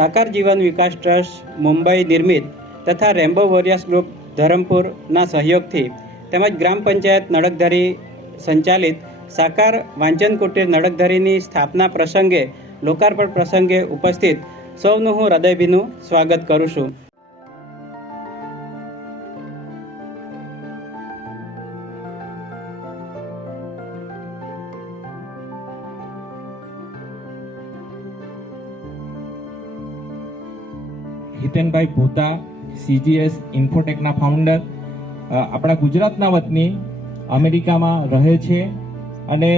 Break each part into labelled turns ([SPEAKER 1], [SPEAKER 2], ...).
[SPEAKER 1] સાકાર જીવન વિકાસ ટ્રસ્ટ મુંબઈ નિર્મિત તથા રેમ્બો વોરિયર્સ ગ્રુપ ધરમપુરના સહયોગથી તેમજ ગ્રામ પંચાયત નડકધારી સંચાલિત સાકાર વાંચન કુટીર નડકધારીની સ્થાપના પ્રસંગે લોકાર્પણ પ્રસંગે ઉપસ્થિત સૌનું હું હૃદયભીનું સ્વાગત કરું છું.
[SPEAKER 2] હિતેનભાઈ પોતા સીજીએસ ઇન્ફોટેકના ફાઉન્ડર આપણા ગુજરાતના વતની અમેરિકામાં રહે છે અને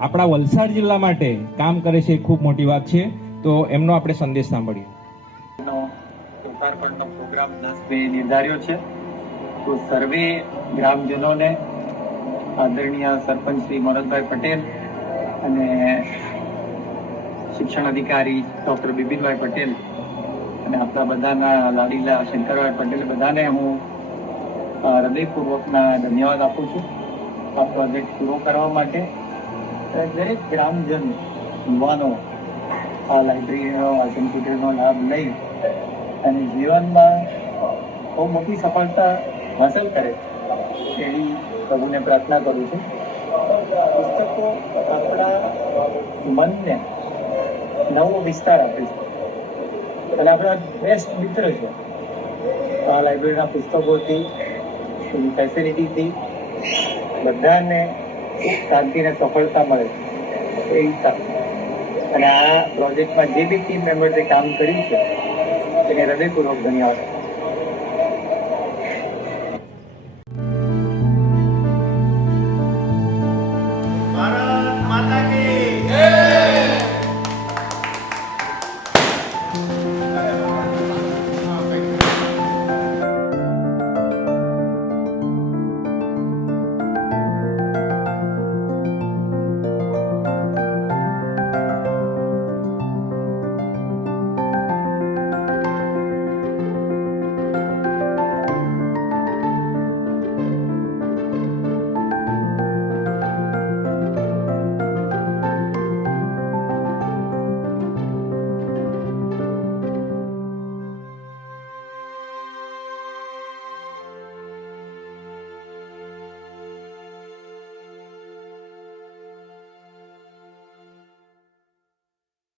[SPEAKER 2] આપણા વલસાડ જિલ્લા માટે કામ કરે છે ખૂબ મોટી વાત છે. તો એમનો આપણે સંદેશ સાંભળીએ.
[SPEAKER 3] પ્રોગ્રામ દસ મે નિર્ધાર્યો છે. તો સર્વે ગ્રામજનોને આદરણીય સરપંચ શ્રી મનોજભાઈ પટેલ અને શિક્ષણ અધિકારી ડોક્ટર બિપિનભાઈ પટેલ અને આપણા બધાના લાડીલા શંકરભાઈ પટેલ બધાને હું હૃદયપૂર્વકના ધન્યવાદ આપું છું. આ પ્રોજેક્ટ પૂરો કરવા માટે દરેક ગ્રામજન, યુવાનો આ લાઇબ્રેરીનો, આ કમ્પ્યુટરનો લાભ લઈ અને જીવનમાં બહુ મોટી સફળતા હાંસલ કરે એવી પ્રભુને પ્રાર્થના કરું છું. પુસ્તકો આપણા મનને નવો વિસ્તાર આપે છે. અને આપણા બેસ્ટ મિત્ર છે. આ લાઇબ્રેરીના પુસ્તકોથી, એની ફેસિલિટીથી બધાને સુખ શાંતિ અને સફળતા મળે છે. એ ઈચ્છા અને આ પ્રોજેક્ટમાં જે બી ટીમ મેમ્બર્સે કામ કર્યું છે તેને હૃદયપૂર્વક ધન્યવાદ.